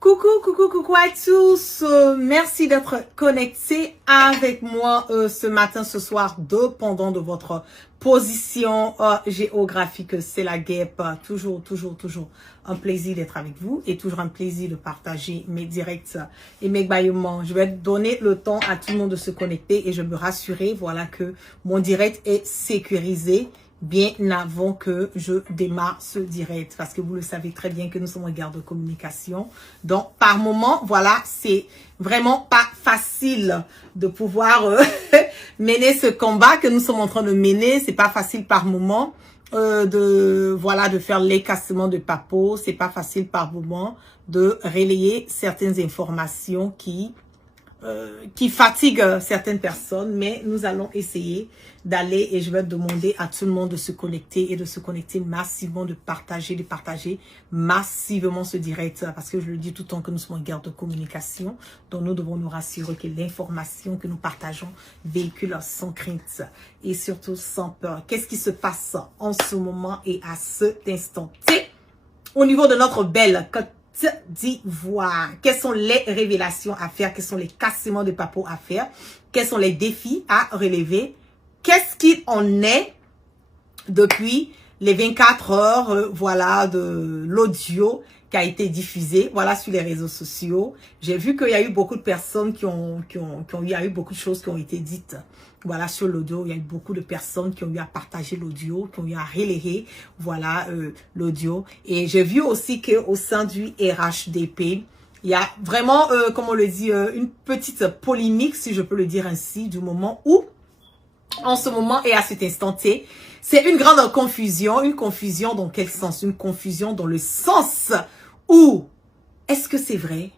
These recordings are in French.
Coucou à tous. Merci d'être connectés avec moi ce matin, ce soir, dépendant de votre position géographique. C'est la guêpe. Toujours un plaisir d'être avec vous et toujours un plaisir de partager mes directs et mes bâillements. Je vais donner le temps à tout le monde de se connecter et je me rassurer, voilà, que mon direct est sécurisé bien avant que je démarre ce direct, parce que vous le savez très bien que nous sommes en guerre de communication. Donc, par moment, voilà, c'est vraiment pas facile de pouvoir mener ce combat que nous sommes en train de mener. C'est pas facile par moment de faire l'écassement de papeaux. C'est pas facile par moment de relayer certaines informations qui fatigue certaines personnes, mais nous allons essayer d'aller et je vais demander à tout le monde de se connecter et de se connecter massivement, de partager massivement ce direct, parce que je le dis tout le temps que nous sommes en guerre de communication, donc nous devons nous rassurer que l'information que nous partageons véhicule sans crainte et surtout sans peur. Qu'est-ce qui se passe en ce moment et à cet instant T au niveau de notre belle Côte d'Ivoire? Quelles sont les révélations à faire? Quels sont les cassements de papeaux à faire? Quels sont les défis à relever? Qu'est-ce qu'il en est depuis les 24 heures voilà, de l'audio qui a été diffusé voilà, sur les réseaux sociaux? J'ai vu qu'il y a eu beaucoup de personnes il y a eu beaucoup de choses qui ont été dites. Voilà, sur l'audio, il y a eu beaucoup de personnes qui ont eu à partager l'audio, qui ont eu à relayer, voilà, l'audio. Et j'ai vu aussi qu'au sein du RHDP, il y a vraiment, comme on le dit, une petite polémique, si je peux le dire ainsi, du moment où, en ce moment et à cet instant T, c'est une grande confusion. Une confusion dans quel sens? Une confusion dans le sens où, est-ce que c'est vrai?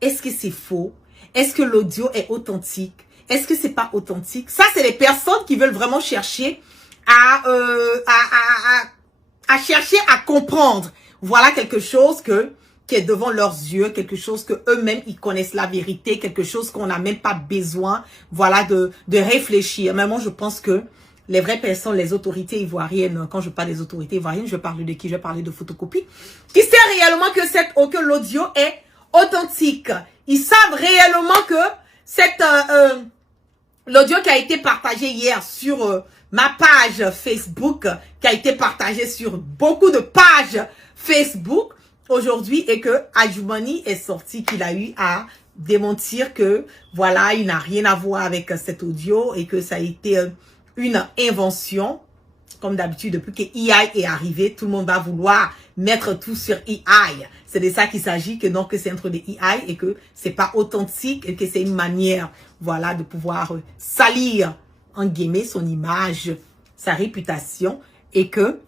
Est-ce que c'est faux? Est-ce que l'audio est authentique? Est-ce que c'est pas authentique? Ça, c'est les personnes qui veulent vraiment chercher à chercher à comprendre. Voilà quelque chose qui est devant leurs yeux, quelque chose que eux-mêmes ils connaissent la vérité, quelque chose qu'on n'a même pas besoin, voilà, de réfléchir. Mais moi, je pense que les vraies personnes, les autorités ivoiriennes, quand je parle des autorités ivoiriennes, je parle de qui? Je vais parler de photocopie, qui sait réellement que l'audio est authentique. Ils savent réellement que l'audio qui a été partagé hier sur ma page Facebook, qui a été partagé sur beaucoup de pages Facebook aujourd'hui, et que Adjoumani est sorti, qu'il a eu à démentir que voilà, il n'a rien à voir avec cet audio et que ça a été une invention. Comme d'habitude, depuis que AI est arrivé, tout le monde va vouloir mettre tout sur AI. C'est de ça qu'il s'agit, que non, que c'est entre des AI et que c'est pas authentique et que c'est une manière, voilà, de pouvoir salir, en guillemets, son image, sa réputation, et que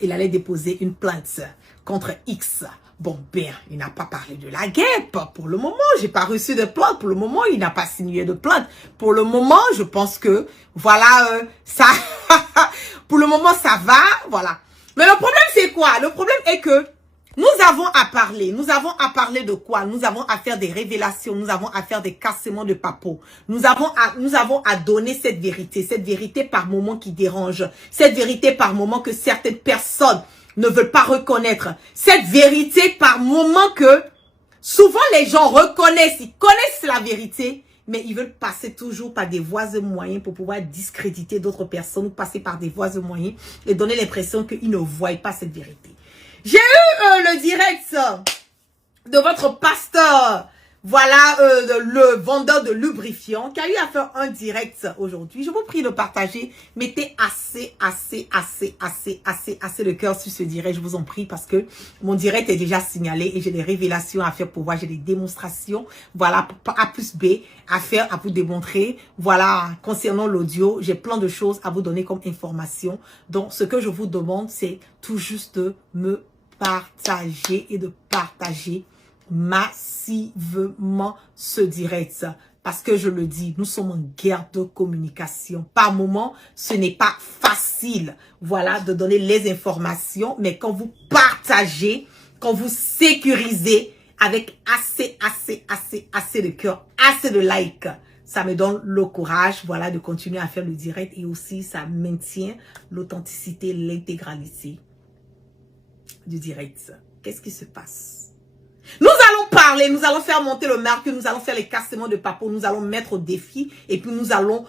il allait déposer une plainte contre X. Bon, ben, il n'a pas parlé de la guêpe pour le moment. J'ai pas reçu de plainte pour le moment. Il n'a pas signé de plainte pour le moment. Je pense que, voilà, ça, pour le moment, ça va, voilà. Mais le problème, c'est quoi? Le problème est que nous avons à parler. Nous avons à parler de quoi? Nous avons à faire des révélations. Nous avons à faire des cassements de papeaux. Nous avons à donner cette vérité par moment qui dérange. Cette vérité par moment que certaines personnes ne veulent pas reconnaître. Cette vérité par moment que souvent les gens reconnaissent, ils connaissent la vérité, mais ils veulent passer toujours par des voies et moyens pour pouvoir discréditer d'autres personnes, ou passer par des voies et moyens et donner l'impression qu'ils ne voient pas cette vérité. J'ai eu le direct de votre pasteur, voilà, le vendeur de lubrifiant, qui a eu à faire un direct aujourd'hui. Je vous prie de partager. Mettez assez le cœur sur ce direct, je vous en prie, parce que mon direct est déjà signalé et j'ai des révélations à faire pour voir, j'ai des démonstrations, voilà, A plus B à faire, à vous démontrer, voilà, concernant l'audio, j'ai plein de choses à vous donner comme information. Donc, ce que je vous demande, c'est tout juste de me partager et de partager massivement ce direct, parce que je le dis, nous sommes en guerre de communication. Par moment, ce n'est pas facile, voilà, de donner les informations, mais quand vous partagez, quand vous sécurisez avec assez de cœur, assez de like, ça me donne le courage, voilà, de continuer à faire le direct, et aussi ça maintient l'authenticité, l'intégralité du direct. Qu'est-ce qui se passe? Nous allons parler parler, nous allons faire monter le mercure, nous allons faire les cassements de papo, nous allons mettre au défi et puis nous allons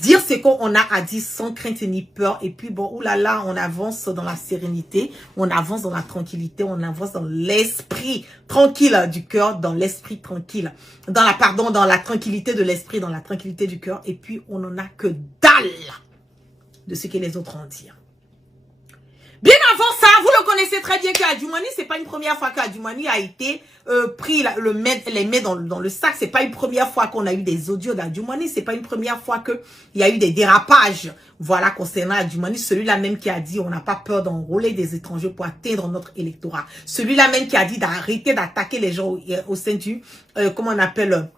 dire ce qu'on a à dire sans crainte ni peur. Et puis bon, oulala, on avance dans la sérénité, on avance dans la tranquillité, on avance dans l'esprit tranquille du cœur, dans l'esprit tranquille, dans la tranquillité de l'esprit, dans la tranquillité du cœur. Et puis on n'en a que dalle de ce que les autres ont dit. Bien avant ça, vous le connaissez très bien qu'Adjumani, c'est pas une première fois qu'Adjumani a été pris les mains dans le sac. C'est pas une première fois qu'on a eu des audios d'Adjumani. C'est pas une première fois qu'il y a eu des dérapages. Voilà, concernant Adjumani, celui-là même qui a dit on n'a pas peur d'enrôler des étrangers pour atteindre notre électorat. Celui-là même qui a dit d'arrêter d'attaquer les gens au sein du, comment on appelle,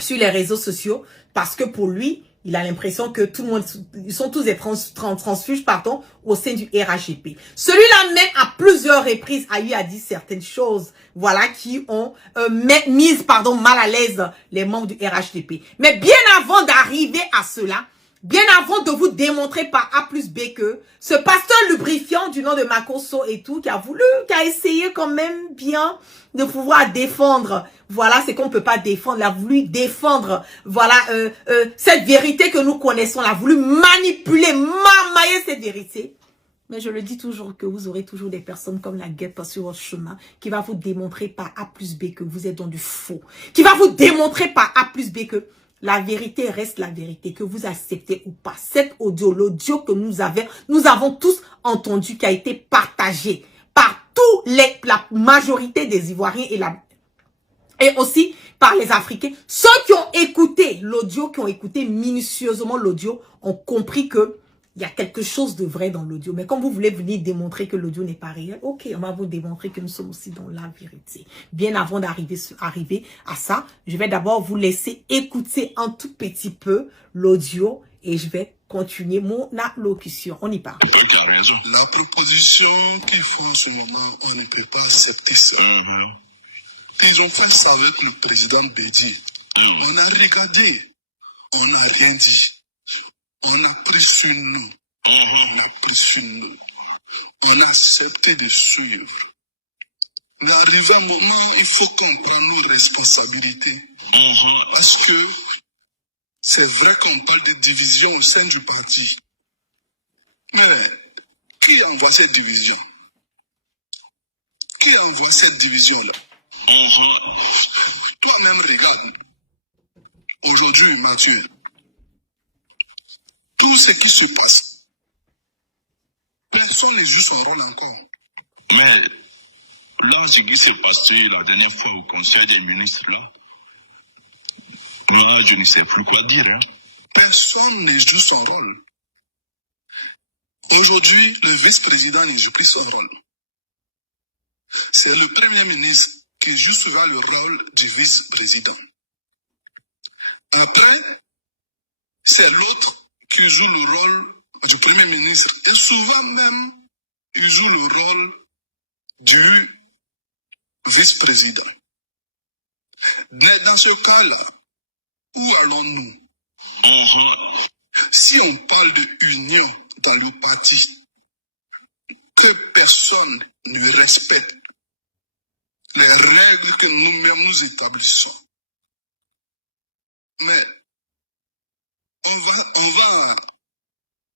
sur les réseaux sociaux, parce que pour lui, il a l'impression que tout le monde, ils sont tous des transfuges, pardon, au sein du RHDP. Celui-là même, à plusieurs reprises, a eu à dire certaines choses, voilà, qui ont mis, pardon, mal à l'aise les membres du RHDP. Mais bien avant d'arriver à cela, bien avant de vous démontrer par A plus B que ce pasteur lubrifiant du nom de Makosso et tout, qui a essayé quand même bien de pouvoir défendre, voilà, c'est qu'on ne peut pas défendre, il a voulu défendre, voilà, cette vérité que nous connaissons, il a voulu manipuler, mamailler cette vérité. Mais je le dis toujours que vous aurez toujours des personnes comme la guêpe sur votre chemin qui va vous démontrer par A plus B que vous êtes dans du faux, qui va vous démontrer par A plus B que la vérité reste la vérité, que vous acceptez ou pas. Cet audio, l'audio que nous avons tous entendu, qui a été partagé par la majorité des Ivoiriens et aussi par les Africains. Ceux qui ont écouté l'audio, qui ont écouté minutieusement l'audio, ont compris que il y a quelque chose de vrai dans l'audio. Mais quand vous voulez venir démontrer que l'audio n'est pas réel, ok, on va vous démontrer que nous sommes aussi dans la vérité. Bien avant d'arriver à ça, je vais d'abord vous laisser écouter un tout petit peu l'audio et je vais continuer mon allocution. On y part. La proposition qu'ils font en ce moment, on ne peut pas accepter ça. Ils ont fait ça avec le président Bédi. On a regardé, on n'a rien dit. On a pris sur nous. On a pris sur nous. On a accepté de suivre. Mais arrivé un moment, il faut qu'on prenne nos responsabilités. Parce que c'est vrai qu'on parle de division au sein du parti. Mais qui envoie cette division? Qui envoie cette division-là? Toi-même, regarde. Aujourd'hui, Mathieu, tout ce qui se passe, personne ne joue son rôle encore. Mais là, ce qui s'est passé la dernière fois au Conseil des ministres, là, moi, je ne sais plus quoi dire. Hein. Personne ne joue son rôle. Aujourd'hui, le vice-président ne joue plus son rôle. C'est le premier ministre qui joue souvent le rôle du vice-président. Après, c'est l'autre qui joue le rôle du premier ministre. Et souvent même, il joue le rôle du vice-président. Mais dans ce cas-là, où allons-nous? Si on parle de union dans le parti, que personne ne respecte les règles que nous-mêmes nous établissons. Mais on va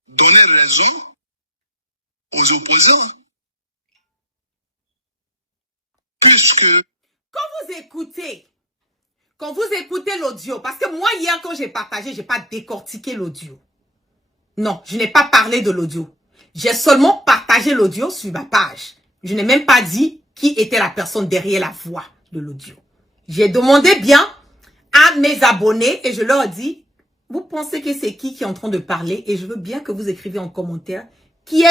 donner raison aux opposants. Puisque... Quand vous écoutez l'audio, parce que moi hier quand j'ai partagé, je n'ai pas décortiqué l'audio. Non, je n'ai pas parlé de l'audio. J'ai seulement partagé l'audio sur ma page. Je n'ai même pas dit qui était la personne derrière la voix de l'audio. J'ai demandé bien à mes abonnés et je leur ai dit, vous pensez que c'est qui est en train de parler? Et je veux bien que vous écrivez en commentaire qui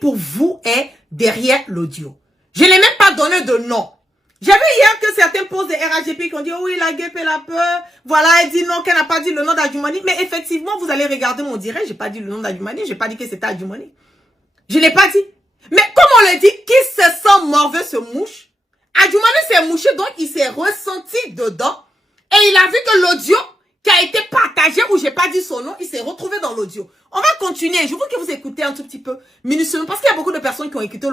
pour vous est derrière l'audio. Je n'ai même pas donné de nom. J'avais hier que certains posent des RHDP qui ont dit, oh oui, la guêpe elle a peur. Voilà, elle dit non, qu'elle n'a pas dit le nom d'Adjumani. Mais effectivement, vous allez regarder mon direct, j'ai pas dit le nom d'Adjumani, j'ai pas dit que c'était Adjumani. Je l'ai pas dit. Mais comme on le dit, qui se sent mauvais se mouche. Adjumani s'est mouché, donc il s'est ressenti dedans. Et il a vu que l'audio qui a été partagé, où j'ai pas dit son nom, il s'est retrouvé dans l'audio. On va continuer. Je veux que vous écoutez un tout petit peu minutieusement, parce qu'il y a beaucoup de personnes qui ont écouté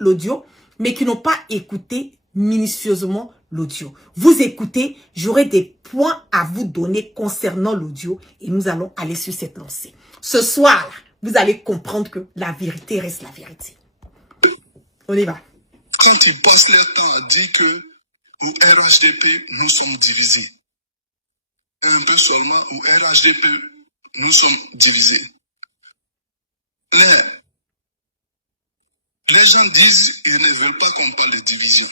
l'audio, mais qui n'ont pas écouté minutieusement l'audio. Vous écoutez, j'aurai des points à vous donner concernant l'audio et nous allons aller sur cette lancée. Ce soir, vous allez comprendre que la vérité reste la vérité. On y va. Quand ils passent leur temps à dire que au RHDP, nous sommes divisés. Un peu seulement, au RHDP, nous sommes divisés. Les gens disent qu'ils ne veulent pas qu'on parle de division.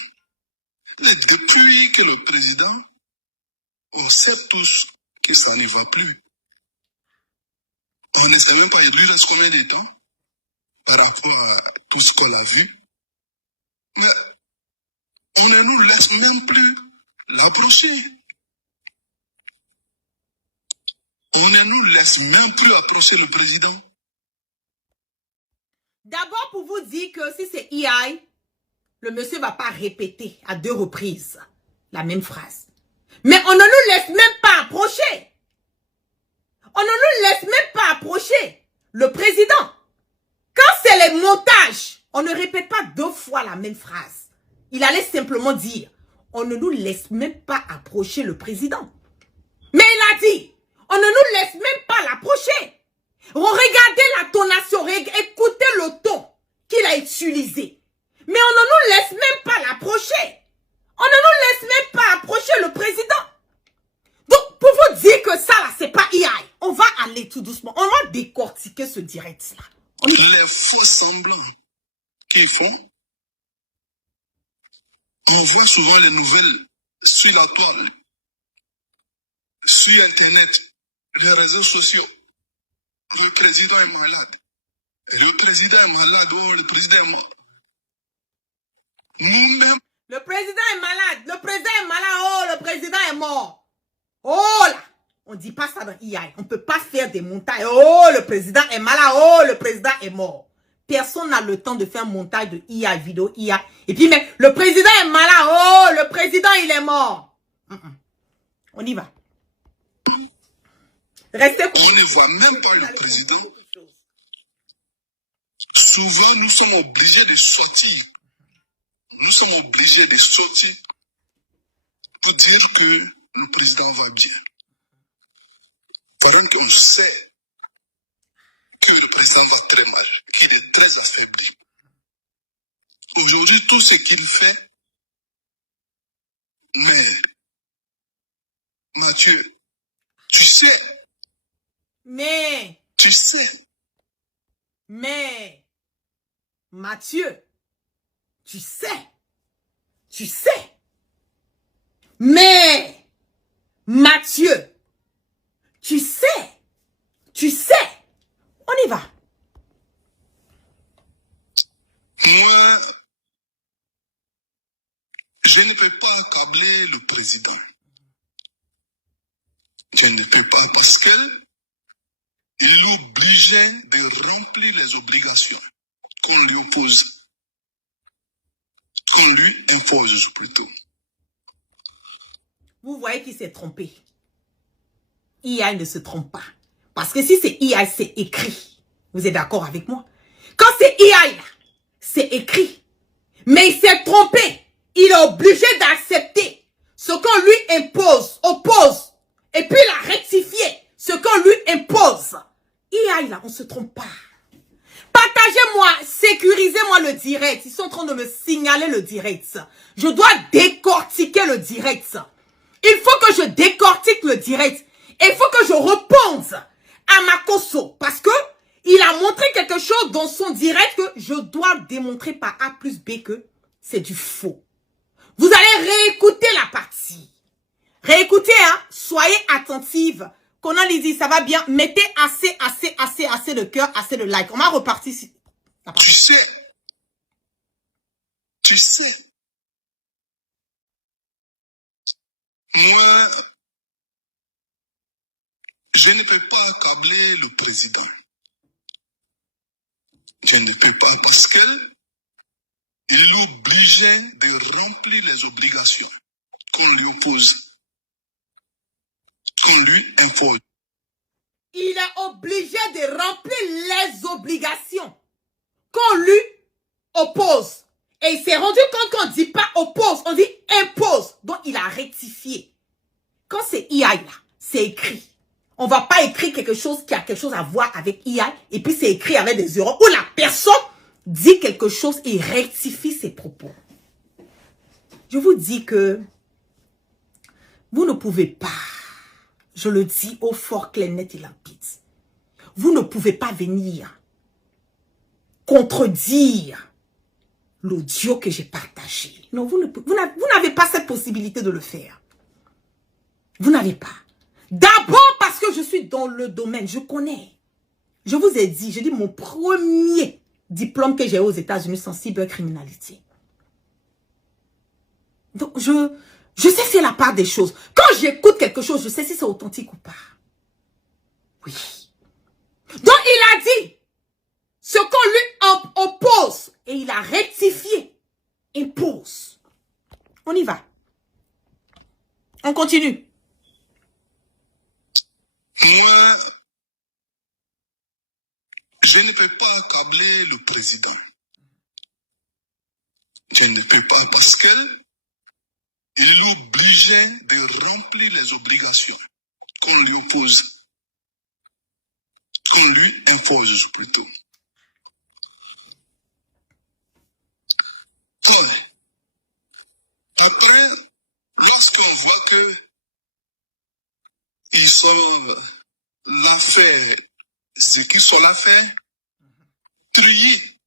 Mais depuis que le président, on sait tous que ça ne va plus. On ne sait même pas, il lui reste combien de temps par rapport à tout ce qu'on a vu. Mais on ne nous laisse même plus l'approcher. On ne nous laisse même plus approcher le président. D'abord, pour vous dire que si c'est EI, le monsieur ne va pas répéter à 2 reprises la même phrase. Mais on ne nous laisse même pas approcher. On ne nous laisse même pas approcher le président. Quand c'est les montages, on ne répète pas 2 fois la même phrase. Il allait simplement dire, on ne nous laisse même pas approcher le président. Mais il a dit, on ne nous laisse même pas l'approcher. Regardez l'intonation, écoutez le ton qu'il a utilisé. Mais on ne nous laisse même pas l'approcher. On ne nous laisse même pas approcher le président. Donc, pour vous dire que ça, là, c'est pas EI, on va aller tout doucement. On va décortiquer ce direct-là. Les faux semblants qu'ils font, on voit souvent les nouvelles sur la toile, sur Internet, les réseaux sociaux. Le président est malade. Le président est malade. Oh, le président est mort. Nous-mêmes. Le président est malade. Le président est malade. Oh, le président est mort. Oh là. On ne dit pas ça dans EI. On ne peut pas faire des montages. Oh, le président est malade. Oh, le président est mort. Personne n'a le temps de faire un montage de EI, vidéo EI. Et puis, mais le président est malade. Oh, le président, il est mort. On y va. Restez on ne voit même pas le président. Souvent, nous sommes obligés de sortir. Nous sommes obligés de sortir pour dire que le président va bien. Pendant qu'on sait que le président va très mal, qu'il est très affaibli. Aujourd'hui, tout ce qu'il fait, mais Mathieu, tu sais. Tu sais. Mais, Mathieu, tu sais. Mais, Mathieu, tu sais. On y va. Moi, je ne peux pas accabler le président. Je ne peux pas parce que il est obligé de remplir les obligations qu'on lui oppose, qu'on lui impose plutôt. Vous voyez qu'il s'est trompé. EI ne se trompe pas. Parce que si c'est EI, c'est écrit. Vous êtes d'accord avec moi? Quand c'est EI, c'est écrit. Mais il s'est trompé. Il est obligé d'accepter ce qu'on lui oppose. Et puis il a rectifié ce qu'on lui impose. EI là, on ne se trompe pas. Partagez-moi, sécurisez-moi le direct. Ils sont en train de me signaler le direct. Je dois décortiquer le direct. Il faut que je décortique le direct. Et il faut que je réponde à Makosso. Parce que il a montré quelque chose dans son direct que je dois démontrer par A plus B que c'est du faux. Vous allez réécouter la partie. Réécoutez, hein. Soyez attentive. Conan Lizzy, ça va bien. Mettez assez de cœur, assez de like. On va repartir ici. Tu sais. Moi, je ne peux pas accabler le président. Je ne peux pas parce que il est obligé de remplir les obligations qu'on lui oppose, qu'on lui impose. Il est obligé de remplir les obligations qu'on lui oppose. Et il s'est rendu compte qu'on ne dit pas oppose, on dit impose. Donc, il a rectifié. Quand c'est EI là, c'est écrit. On ne va pas écrire quelque chose qui a quelque chose à voir avec EI et puis c'est écrit avec des zéros où la personne dit quelque chose et rectifie ses propos. Je vous dis que vous ne pouvez pas, je le dis au fort, clair, net et limpide, vous ne pouvez pas venir contredire l'audio que j'ai partagé. Non, vous n'avez pas cette possibilité de le faire. Vous n'avez pas. D'abord parce que je suis dans le domaine, je connais. Je vous ai dit, j'ai dit mon premier diplôme que j'ai aux États-Unis en cybercriminalité. Donc, je sais faire la part des choses. Quand j'écoute quelque chose, je sais si c'est authentique ou pas. Oui. Donc, il a dit ce qu'on lui oppose et il a rectifié. Impose. On y va. On continue. Moi, je ne peux pas accabler le président. Je ne peux pas parce qu'il est obligé de remplir les obligations qu'on lui oppose, qu'on lui impose plutôt. Après, lorsqu'on voit que ils sont l'affaire, ce qui sont l'affaire, trier.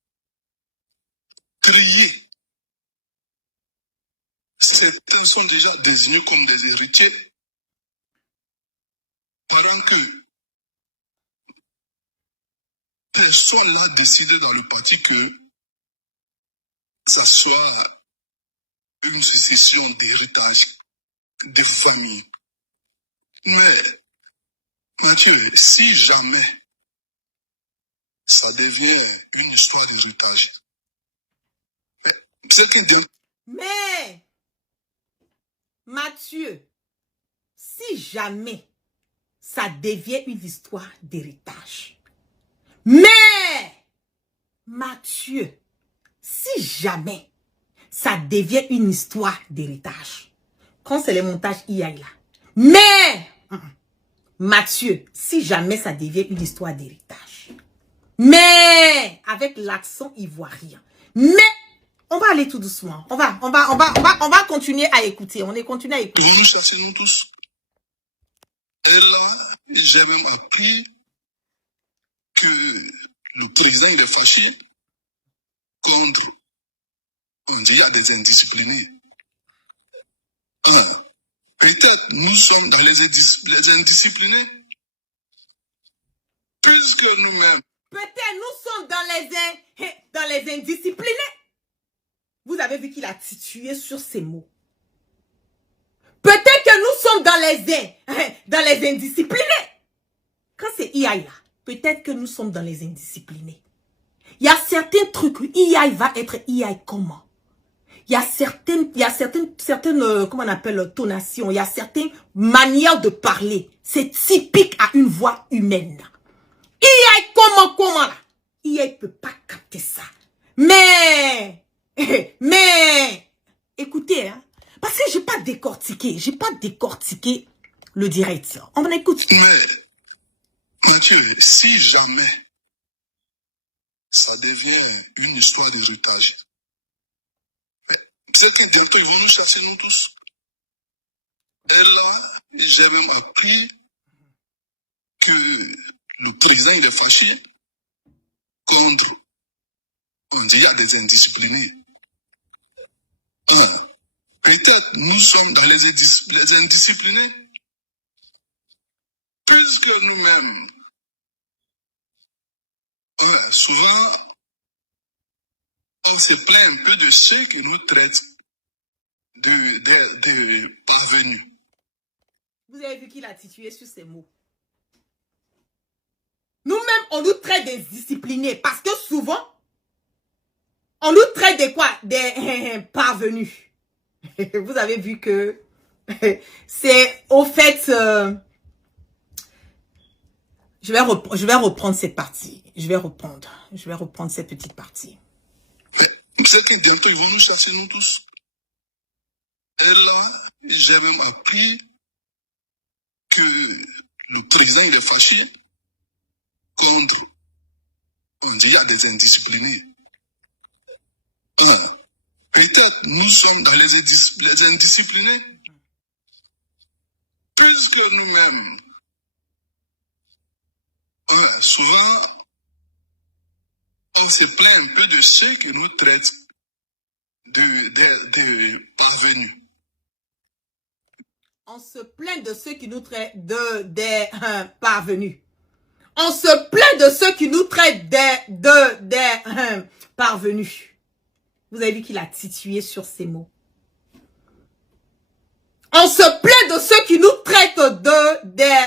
Certains sont déjà désignés comme des héritiers, pendant que personne n'a décidé dans le parti que ça soit une succession d'héritage, de famille. Mais, Mathieu, si jamais ça devient une histoire d'héritage, c'est qu'un Mais, Mathieu, si jamais ça devient une histoire d'héritage, mais, Mathieu, si jamais ça devient une histoire d'héritage, quand c'est les montages IA là, mais, Mathieu, si jamais ça devient une histoire d'héritage, mais, avec l'accent ivoirien, mais, on va aller tout doucement. On va continuer à écouter. On est continué à écouter. Nous chassons nous tous. Et là, j'ai même appris que le président il est fâché contre, on dit, il y a des indisciplinés. Peut-être nous sommes dans les indisciplinés, puisque nous-mêmes. Peut-être nous sommes dans les indisciplinés. Vous avez vu qu'il a titubé sur ces mots. Peut-être que nous sommes dans les indisciplinés. Quand c'est IA là, peut-être que nous sommes dans les indisciplinés. Il y a certains trucs, IA va être IA comment? Il y a certaines, comment on appelle, tonations. Il y a certaines manières de parler. C'est typique à une voix humaine. IA comment là? IA ne peut pas capter ça. Mais, écoutez, hein, parce que j'ai pas décortiqué le direct. On écoute. Mais, Mathieu, si jamais ça devient une histoire d'héritage, c'est qu'un bientôt ils vont nous chasser nous tous. Et là, j'ai même appris que le président il est fâché contre, on dit, il y a des indisciplinés. Peut-être nous sommes dans les indisciplinés, puisque nous-mêmes, souvent, on se plaint un peu de ceux qui nous traitent de parvenus. Vous avez vu qu'il a titubé sur ces mots. Nous-mêmes, on nous traite des disciplinés parce que souvent, on nous traite de quoi? Des parvenus. Vous avez vu que c'est au fait... je vais reprendre cette partie. Je vais reprendre cette petite partie. C'est que bientôt ils vont nous chasser, nous tous. Et là, j'ai même appris que le président il est fâché contre, on dit, il y a des indisciplinés. Peut-être nous sommes dans les indisciplinés, puisque nous-mêmes, souvent, on se plaint un peu de ceux qui nous traitent de parvenus. On se plaint de ceux qui nous traitent des parvenus. On se plaint de ceux qui nous traitent des parvenus. Vous avez vu qu'il a titillé sur ces mots. On se plaint de ceux qui nous traitent des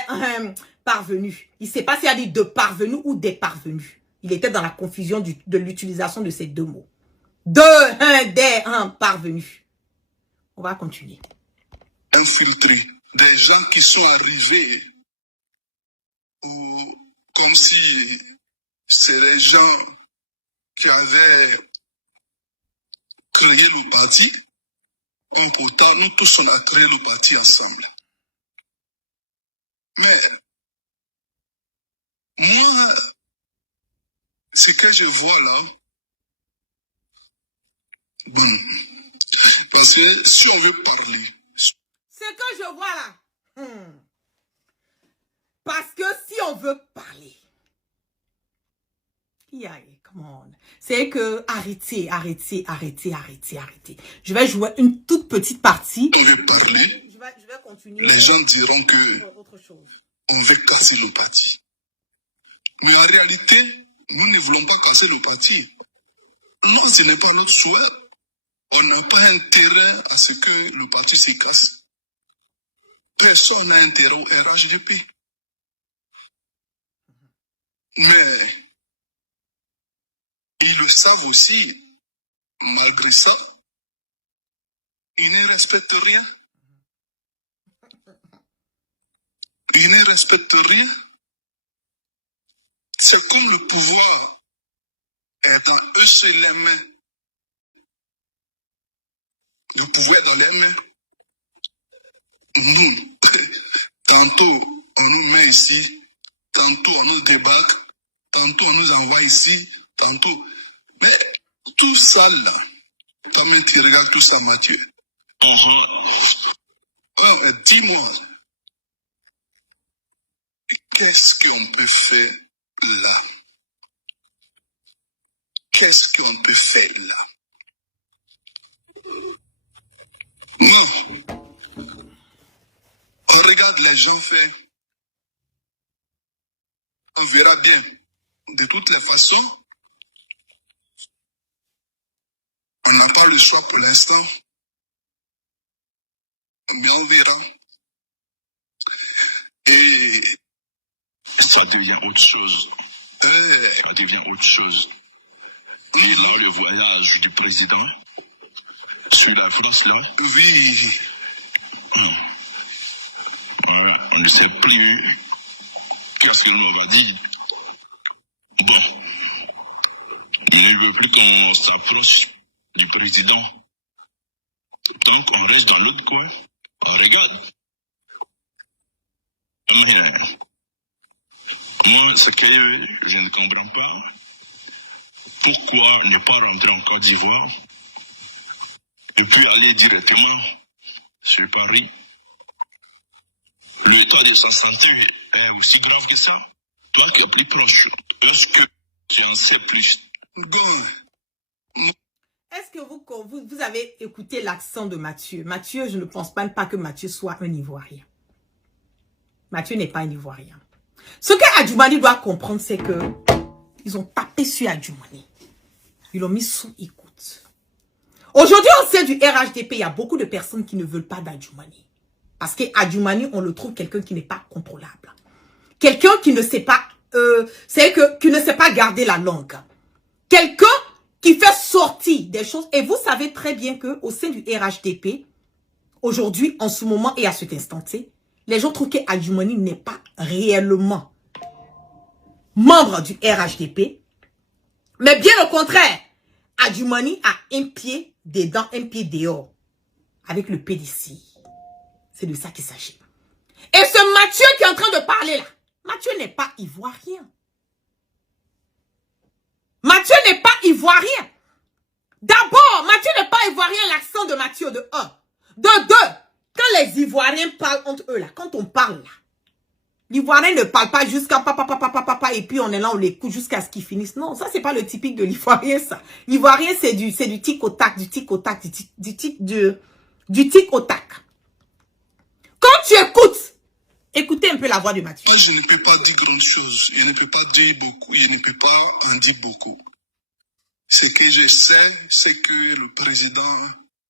parvenus. Il ne sait pas s'il a dit de parvenus ou des parvenus. Il était dans la confusion de l'utilisation de ces deux mots. Des parvenus. On va continuer. Infiltrés, des gens qui sont arrivés ou comme si c'est les gens qui avaient créé le parti. Pourtant, nous tous on a créé le parti ensemble. Mais moi, ce que je vois là, bon, parce que si on veut parler. Ce que je vois là, parce que si on veut parler, come on, c'est que arrêtez. Je vais jouer une toute petite partie. On veut parler. Je vais continuer. Les gens diront que autre chose. On veut casser le parti. Mais en réalité, nous ne voulons pas casser le parti. Non, ce n'est pas notre souhait. On n'a pas intérêt à ce que le parti se casse. Personne n'a intérêt au RHDP. Mais ils le savent aussi, malgré ça, ils ne respectent rien. Ils ne respectent rien. C'est comme le pouvoir est dans eux, c'est les mains. Le pouvoir est dans les mains. Nous, tantôt on nous met ici, tantôt on nous débarque, tantôt on nous envoie ici, tantôt. Mais tout ça là, toi-même tu regardes tout ça, Mathieu. Dis-moi, qu'est-ce qu'on peut faire là? Qu'est-ce qu'on peut faire là? Non. On regarde les gens faire. On verra bien. De toutes les façons, on n'a pas le choix pour l'instant. Mais on verra. Et ça devient autre chose. Ça devient autre chose. Et là, le voyage du président sur la France, là. Oui. Voilà, on ne sait plus qu'est-ce que nous on va dire. Bon, il ne veut plus qu'on s'approche du président. Donc, on reste dans notre coin. On regarde. Moi, ce que je ne comprends pas, pourquoi ne pas rentrer en Côte d'Ivoire et puis aller directement sur Paris? L'état de sa santé est aussi grave que ça. Toi qui es plus proche, est-ce que tu en sais plus? Est-ce que vous avez écouté l'accent de Mathieu? Mathieu, je ne pense pas que Mathieu soit un Ivoirien. Mathieu n'est pas un Ivoirien. Ce que Adjoumani doit comprendre, c'est que ils ont tapé sur Adjoumani. Ils l'ont mis sous écoute. Aujourd'hui, au sein du RHDP, il y a beaucoup de personnes qui ne veulent pas d'Adjoumani. Parce qu'Adjoumani, on le trouve quelqu'un qui n'est pas contrôlable. Quelqu'un qui ne sait pas, qui ne sait pas garder la langue. Quelqu'un qui fait sortir des choses. Et vous savez très bien que au sein du RHDP, aujourd'hui, en ce moment et à cet instant, les gens trouvent qu'Adjoumani n'est pas réellement membre du RHDP. Mais bien au contraire, Adjumani a un pied dedans, un pied dehors. Avec le PDC. C'est de ça qu'il s'agit. Et ce Mathieu qui est en train de parler là, Mathieu n'est pas ivoirien. Mathieu n'est pas ivoirien. D'abord, Mathieu n'est pas ivoirien, l'accent de Mathieu, de 1. De 2, quand les Ivoiriens parlent entre eux là, quand on parle là, l'Ivoirien ne parle pas jusqu'à papa, et puis on est là, on l'écoute jusqu'à ce qu'ils finissent. Non, ça c'est pas le typique de l'Ivoirien, ça. L'Ivoirien c'est du tic au tac, du tic au tac, du tic au tac. Quand tu écoutes, écoutez un peu la voix de Mathieu. Moi, je ne peux pas dire grand chose. Je ne peux pas dire beaucoup. Je ne peux pas en dire beaucoup. Ce que je sais, c'est que le président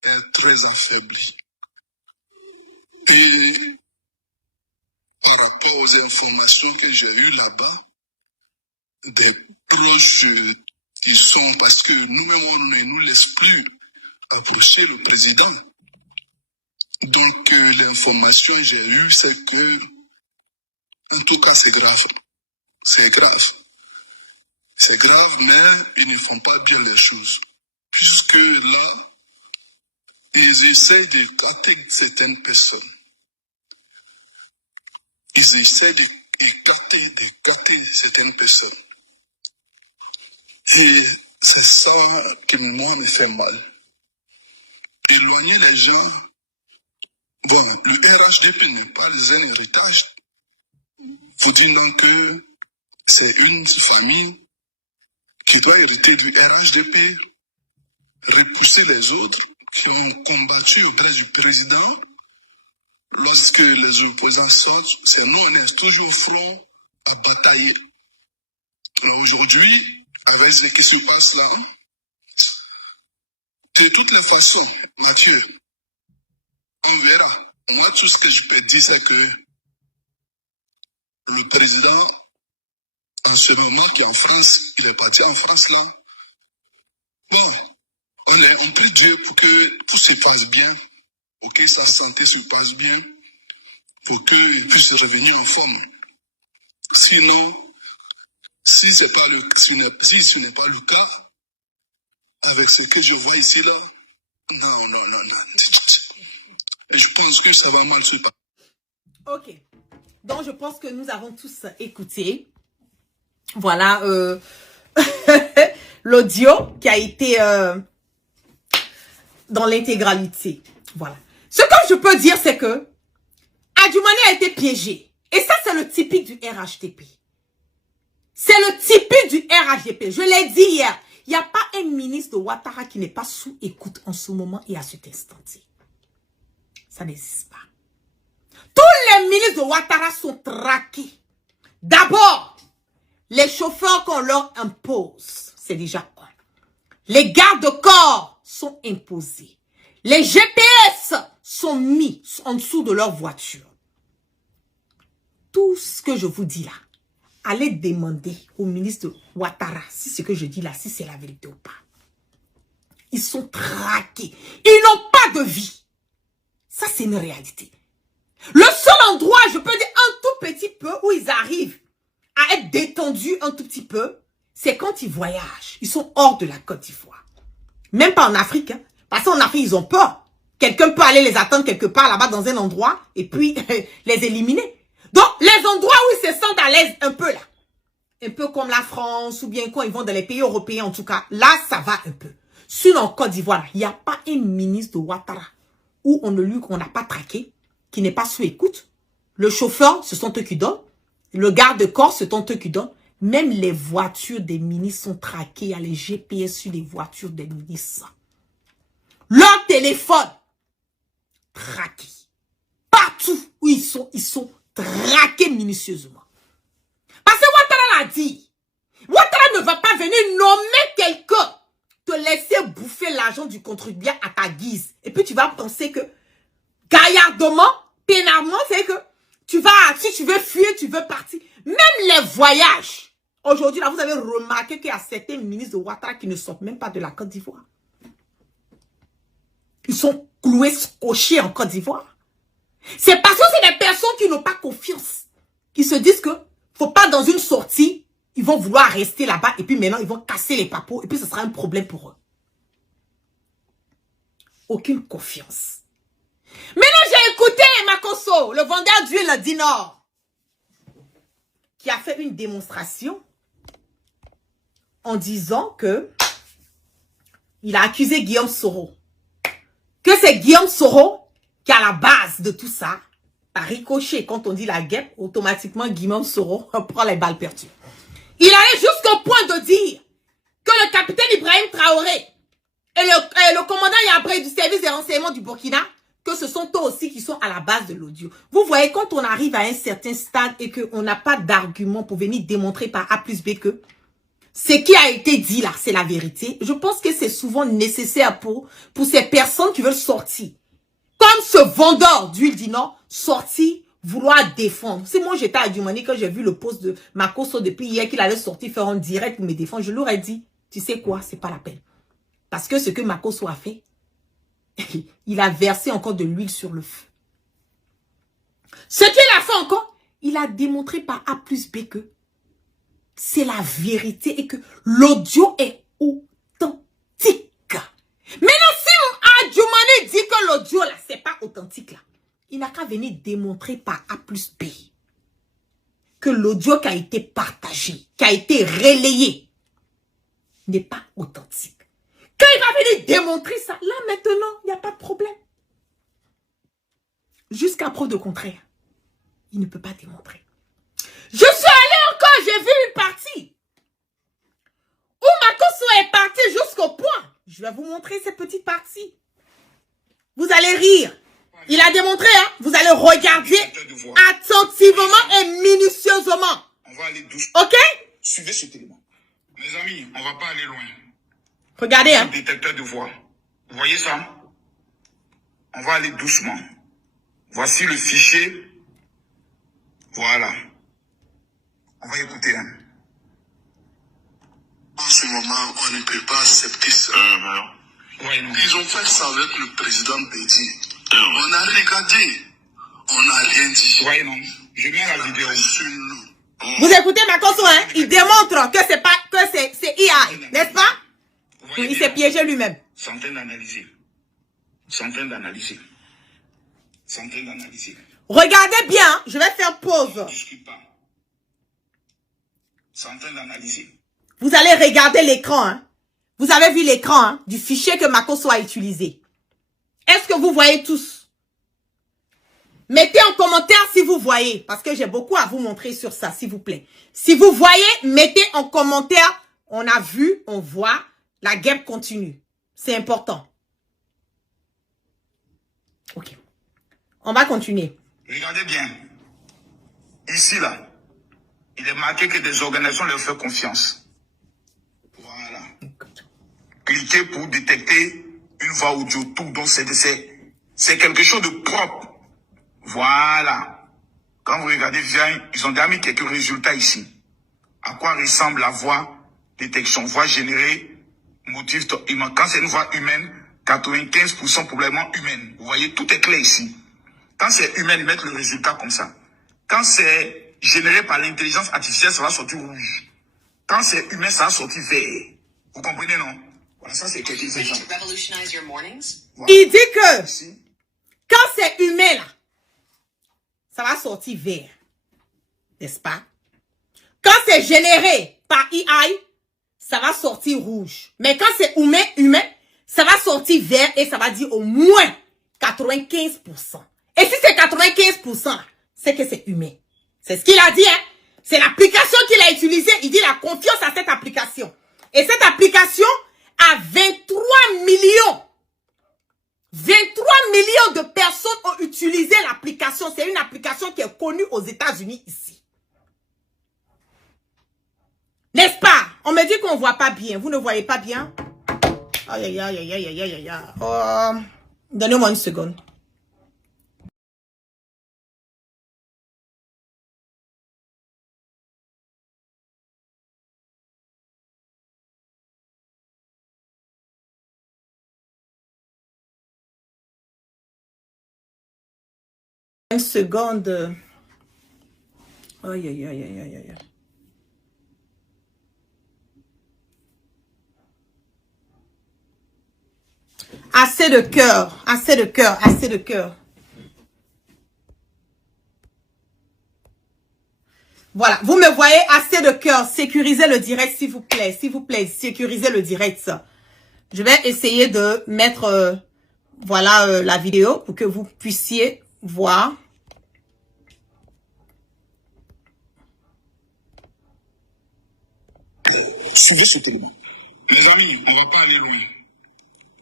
est très affaibli. Et par rapport aux informations que j'ai eues là-bas, des proches qui sont, parce que nous-mêmes, on ne nous laisse plus approcher le président. Donc, l'information que j'ai eue, c'est que, en tout cas, c'est grave. C'est grave. C'est grave, mais ils ne font pas bien les choses. Puisque là, ils essayent de gâter certaines personnes. Ils essaient de gâter certaines personnes. Et c'est ça qui moi me fait mal. Éloigner les gens. Bon, le RHDP n'est pas un héritage. Vous dites donc que c'est une famille qui doit hériter du RHDP, repousser les autres qui ont combattu auprès du président. Lorsque les opposants sortent, c'est nous, on est toujours au front à batailler. Alors aujourd'hui, avec ce qui se passe là, de toutes les façons, Mathieu, on verra. Moi, tout ce que je peux dire, c'est que le président, en ce moment, qui est en France, il est parti en France là. Bon, on prie Dieu pour que tout se passe bien, pour que sa santé se passe bien, pour qu'il puisse revenir en forme. Sinon, si ce n'est pas le cas, avec ce que je vois ici là, non. Je pense que ça va mal se passer. Ok. Donc, je pense que nous avons tous écouté. Voilà l'audio qui a été dans l'intégralité. Voilà. Ce que je peux dire, c'est que Adjumani a été piégé. Et ça, c'est le typique du RHDP. C'est le typique du RHDP. Je l'ai dit hier. Il n'y a pas un ministre de Ouattara qui n'est pas sous écoute en ce moment et à cet instant-ci. Ça n'existe pas. Tous les ministres de Ouattara sont traqués. D'abord, les chauffeurs qu'on leur impose, c'est déjà un. Les gardes-corps sont imposés. Les GPS sont mis en dessous de leur voiture. Tout ce que je vous dis là, allez demander au ministre de Ouattara si ce que je dis là, si c'est la vérité ou pas. Ils sont traqués. Ils n'ont pas de vie. Ça, c'est une réalité. Le seul endroit, je peux dire un tout petit peu, où ils arrivent à être détendus un tout petit peu, c'est quand ils voyagent. Ils sont hors de la Côte d'Ivoire. Même pas en Afrique. Hein. Parce qu'en Afrique, ils ont peur. Quelqu'un peut aller les attendre quelque part là-bas dans un endroit et puis les éliminer. Donc, les endroits où ils se sentent à l'aise un peu là, un peu comme la France ou bien quand ils vont dans les pays européens en tout cas, là, ça va un peu. Sinon, en Côte d'Ivoire, il n'y a pas un ministre de Ouattara où on n'a pas traqué, qui n'est pas sous écoute. Le chauffeur, ce sont eux qui donnent. Le garde-corps, ce sont eux qui donnent. Même les voitures des ministres sont traquées. Il y a les GPS sur les voitures des ministres. Leur téléphone, traqué. Partout où ils sont traqués minutieusement. Parce que Ouattara l'a dit. Ouattara ne va pas venir nommer quelqu'un, te laisser bouffer l'argent du contribuable à ta guise. Et puis tu vas penser que, gaillardement, pénalement, c'est que si tu veux fuir, tu veux partir. Même les voyages. Aujourd'hui, là, vous avez remarqué qu'il y a certains ministres de Ouattara qui ne sortent même pas de la Côte d'Ivoire. Ils sont cloués, scotchés en Côte d'Ivoire. C'est parce que c'est des personnes qui n'ont pas confiance. Qui se disent que faut pas dans une sortie, ils vont vouloir rester là-bas et puis maintenant ils vont casser les papeaux et puis ce sera un problème pour eux. aucune confiance. Maintenant, j'ai écouté Makosso, le vendeur d'huile du Nord, qui a fait une démonstration en disant que il a accusé Guillaume Soro. Que c'est Guillaume Soro qui est à la base de tout ça. Par ricochet, quand on dit la guêpe, automatiquement Guillaume Soro prend les balles perdues. Il allait jusqu'au point de dire que le capitaine Ibrahim Traoré et le commandant Yabré du service des renseignements du Burkina, que ce sont eux aussi qui sont à la base de l'audio. Vous voyez, quand on arrive à un certain stade et qu'on n'a pas d'argument pour venir démontrer par A plus B que ce qui a été dit là, c'est la vérité. Je pense que c'est souvent nécessaire pour ces personnes qui veulent sortir. Comme ce vendeur d'huile du Nord, sortir, vouloir défendre. Si moi j'étais à Adjumani, quand j'ai vu le post de Makosso depuis hier qu'il allait sortir faire un direct pour me défendre, je leur ai dit, tu sais quoi, c'est pas la peine. Parce que ce que Makosso a fait, il a versé encore de l'huile sur le feu. Ce qu'il a fait encore, il a démontré par A plus B que c'est la vérité et que l'audio est authentique. Maintenant, si Adjumani dit que l'audio là, c'est pas authentique là, il n'a qu'à venir démontrer par A plus B que l'audio qui a été partagé, qui a été relayé, n'est pas authentique. Quand il va venir démontrer ça, là maintenant, il n'y a pas de problème. Jusqu'à preuve de contraire, il ne peut pas démontrer. Je suis allée encore, j'ai vu une partie où Makosso est parti jusqu'au point. Je vais vous montrer cette petite partie. Vous allez rire. Il a démontré, hein. Vous allez regarder attentivement et minutieusement. On va aller doucement. Ok? Suivez cet élément. Mes amis, on va pas aller loin. Regardez, hein. Détecteur de voix. Vous voyez ça? On va aller doucement. Voici le fichier. Voilà. On va écouter, hein. En ce moment, on ne peut pas accepter ça. Ouais, non. Ils ont fait ça avec le président Bédi. On a regardé. On n'a rien dit. Ouais, non. Je mets la vidéo. Vous écoutez Makosso, hein? Il démontre que c'est pas, que c'est IA, n'est-ce pas? Il s'est piégé lui-même. Centaines d'analyser. Centaines d'analyser. Centaines d'analyser. Regardez bien, hein. Je vais faire pause. Ne discute pas. Centaines d'analyser. Vous allez regarder l'écran, hein. Vous avez vu l'écran, hein, du fichier que Makosso a utilisé. Est-ce que vous voyez tous? Mettez en commentaire si vous voyez, parce que j'ai beaucoup à vous montrer sur ça, s'il vous plaît. Si vous voyez, mettez en commentaire, on a vu, on voit, la guerre continue. C'est important. Ok. On va continuer. Regardez bien. Ici, là, il est marqué que des organisations leur font confiance. Voilà. Cliquez pour détecter une voix audio, tout. Donc, c'est quelque chose de propre. Voilà. Quand vous regardez bien, ils ont déjà mis quelques résultats ici. À quoi ressemble la voix détection? Voix générée, motif humain. Quand c'est une voix humaine, 95% probablement humaine. Vous voyez, tout est clair ici. Quand c'est humain, ils mettent le résultat comme ça. Quand c'est généré par l'intelligence artificielle, ça va sortir rouge. Quand c'est humain, ça va sortir vert. Vous comprenez, non? Voilà, ça c'est quelque chose. Voilà. Il dit que Ici. quand c'est humain, là, ça va sortir vert. N'est-ce pas? Quand c'est généré par AI, ça va sortir rouge. Mais quand c'est humain, ça va sortir vert et ça va dire au moins 95%. Et si c'est 95%, c'est que c'est humain. C'est ce qu'il a dit, hein. C'est l'application qu'il a utilisée. Il dit la confiance à cette application. Et cette application a 23 millions. 23 millions de personnes ont utilisé l'application. C'est une application qui est connue aux États-Unis ici. N'est-ce pas? On me dit qu'on ne voit pas bien. Vous ne voyez pas bien? Aïe, aïe, aïe, aïe, aïe, aïe, aïe. Donnez-moi une seconde. Une seconde. Aïe, aïe, aïe, aïe, aïe, aïe. Assez de cœur, assez de cœur, assez de cœur. Voilà, vous me voyez, assez de cœur. Sécurisez le direct, s'il vous plaît, sécurisez le direct. Je vais essayer de mettre, voilà, la vidéo pour que vous puissiez voir. Suivez cet élément. Les amis, on ne va pas aller loin.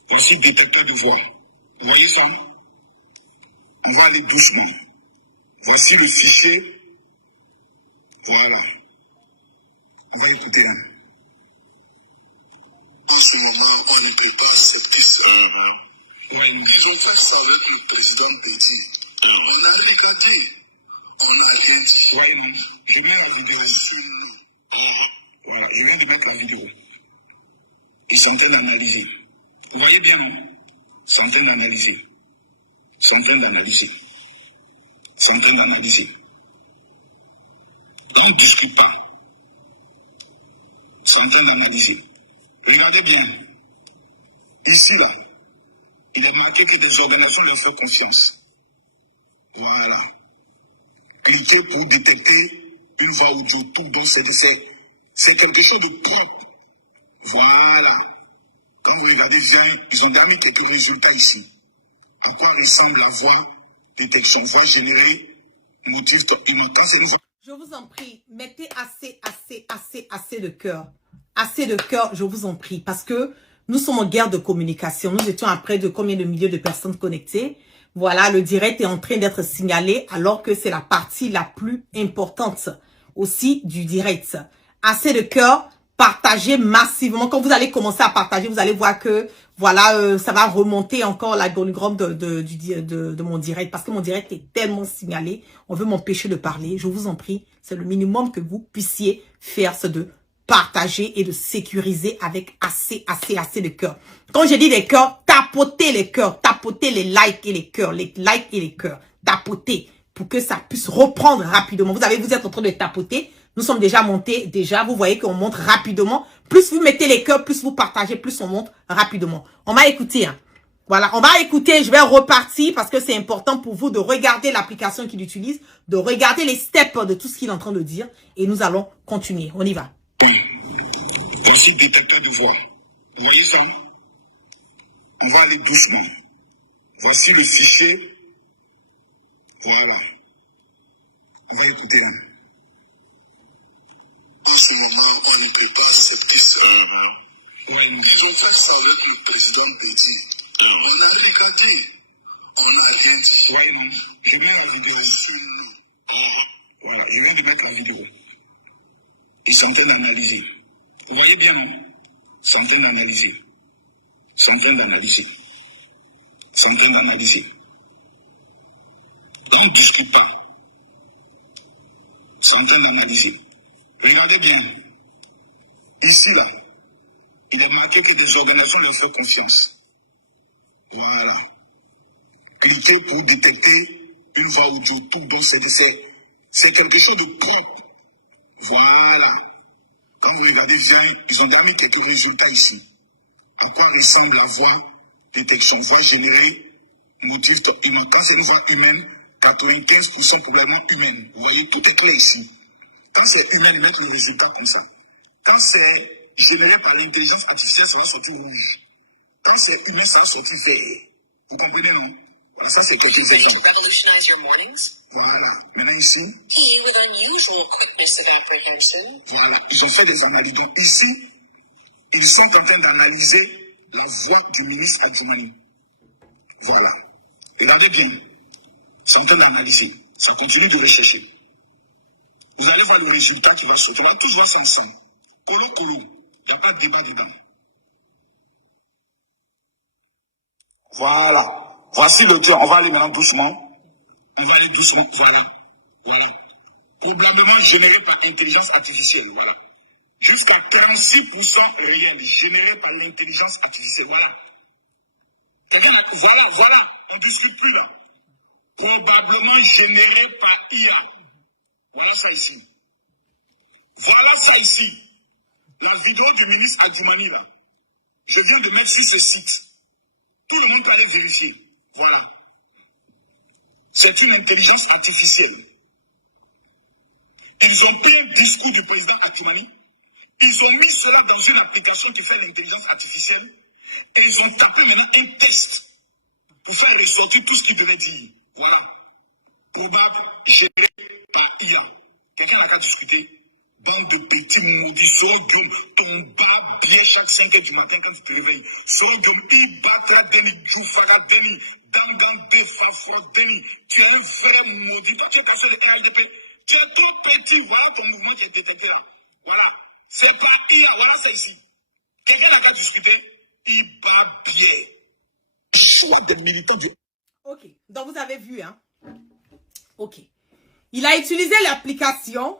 Voici le détecteur de voix. Vous voyez ça? On va aller doucement. Voici le fichier. Voilà. On va écouter. Hein. En ce moment, on ne peut pas accepter ça. Ils ont fait ça avec le président Bédi. On a regardé. On n'a rien dit. Ouais, je mets la vidéo sur nous. Voilà, je viens de mettre la vidéo. Ils sont en train d'analyser. Vous voyez bien, non? Ils sont en train d'analyser. Ils sont en train d'analyser. Ils sont en train d'analyser. On ne discute pas. Ils sont en train d'analyser. Regardez bien. Ici, là, il est marqué que des organisations leur font confiance. Voilà. Cliquez pour détecter une voix audio, tout donc c'est quelque chose de propre. Voilà. Quand vous regardez bien, ils ont déjà mis quelques résultats ici. À quoi ressemble la voix détection? Voix générée, motif, quand c'est une voix. Je vous en prie, mettez assez de cœur. Assez de cœur, je vous en prie. Parce que nous sommes en guerre de communication. Nous étions à près de combien de milliers de personnes connectées. Voilà, le direct est en train d'être signalé alors que c'est la partie la plus importante aussi du direct. Assez de cœur, partagez massivement. Quand vous allez commencer à partager, vous allez voir que voilà, ça va remonter encore l'algorithme de mon direct. Parce que mon direct est tellement signalé. On veut m'empêcher de parler. Je vous en prie, c'est le minimum que vous puissiez faire, c'est de partager et de sécuriser avec assez de cœur. Quand je dis des cœurs, tapotez les cœurs, tapotez les likes et les cœurs, tapotez pour que ça puisse reprendre rapidement. Vous êtes en train de tapoter. Nous sommes déjà montés, vous voyez qu'on monte rapidement. Plus vous mettez les cœurs, plus vous partagez, plus on monte rapidement. On va écouter, hein. Voilà, on va écouter, je vais repartir parce que c'est important pour vous de regarder l'application qu'il utilise, de regarder les steps de tout ce qu'il est en train de dire et nous allons continuer. On y va. Voici le détecteur de voix. Vous voyez ça? On va aller doucement. Voici le fichier. Voilà. On va écouter. Hein. En ce moment, on ne peut pas accepter ça. Ils ont fait ça avec le président Bédi. On a regardé. On n'a rien dit. Ouais, je mets la vidéo sur nous. Voilà, je viens de mettre la vidéo. Ils sont en train d'analyser. Vous voyez bien, non? Ils sont en train d'analyser. Ils sont en train d'analyser. Ils sont en train d'analyser. On ne discute pas. Ils sont en train d'analyser. Regardez bien. Ici, là, il est marqué que des organisations leur font confiance. Voilà. Cliquez pour détecter une voix audio, tout donc c'est quelque chose de propre. Voilà. Quand vous regardez bien, ils ont déjà mis quelques résultats ici. À quoi ressemble la voix détection? Voix générée, motif humain. Quand c'est une voix humaine, 95% probablement humaine. Vous voyez, tout est clair ici. Quand c'est humain, ils mettent le résultat comme ça. Quand c'est généré par l'intelligence artificielle, ça va sortir rouge. Quand c'est humain, ça va sortir vert. Vous comprenez, non? Voilà, ça c'est quelques exemples. Voilà. Maintenant ici. Voilà. Ils ont fait des analyses. Donc ici, ils sont en train d'analyser la voix du ministre Adjoumani. Voilà. Regardez bien. Ils sont en train d'analyser. Ça continue de rechercher. Vous allez voir le résultat qui va sortir. On va tous voir ça ensemble. Colo. Il n'y a pas de débat dedans. Voilà. Voici l'auteur. On va aller maintenant doucement. On va aller doucement. Voilà. Probablement généré par intelligence artificielle. Voilà. Jusqu'à 36% réel généré par l'intelligence artificielle. Voilà. Voilà. On ne discute plus là. Probablement généré par IA. Voilà ça ici. Voilà ça ici. La vidéo du ministre Adjoumani là. Je viens de mettre sur ce site. Tout le monde peut aller vérifier. Voilà. C'est une intelligence artificielle. Ils ont pris un discours du président Atimani. Ils ont mis cela dans une application qui fait l'intelligence artificielle. Et ils ont tapé maintenant un test pour faire ressortir tout ce qu'il devait dire. Voilà. Probable, géré par IA. Quelqu'un n'a qu'à discuter. Bande de petits maudits, Sorghum, ton bas bien chaque 5 h du matin quand tu te réveilles. Sorghum, Ibatra Deni, Djoufara Deni, Dangang Defafro Deni. Tu es un vrai maudit. Toi, tu es personne de RLDP. Tu es trop petit. Voilà ton mouvement qui est détecté là. Voilà. C'est pas IA. Voilà, c'est ici. Quelqu'un n'a qu'à discuter. Iba bien. Choix des militants du. Ok. Donc, vous avez vu, hein? Ok. Il a utilisé l'application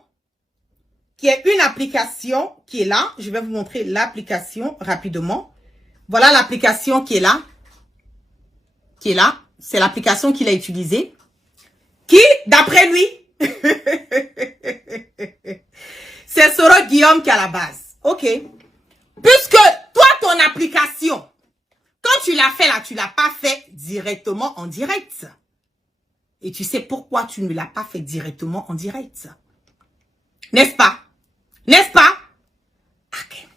qui est une application qui est là. Je vais vous montrer l'application rapidement. Voilà l'application qui est là. Qui est là. C'est l'application qu'il a utilisée. Qui, d'après lui, c'est Soro Guillaume qui est à la base. Ok. Puisque toi, ton application, quand tu l'as fait là, tu ne l'as pas fait directement en direct. Et tu sais pourquoi tu ne l'as pas fait directement en direct. N'est-ce pas? N'est-ce pas? Ok.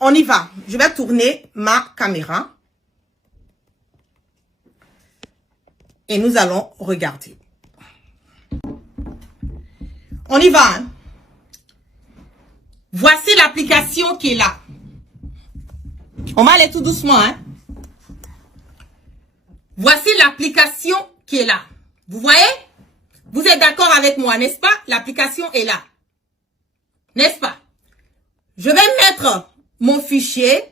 On y va. Je vais tourner ma caméra. Et nous allons regarder. On y va. Hein? Voici l'application qui est là. On va aller tout doucement. Hein? Voici l'application qui est là. Vous voyez? Vous êtes d'accord avec moi, n'est-ce pas? L'application est là. N'est-ce pas? Je vais mettre mon fichier.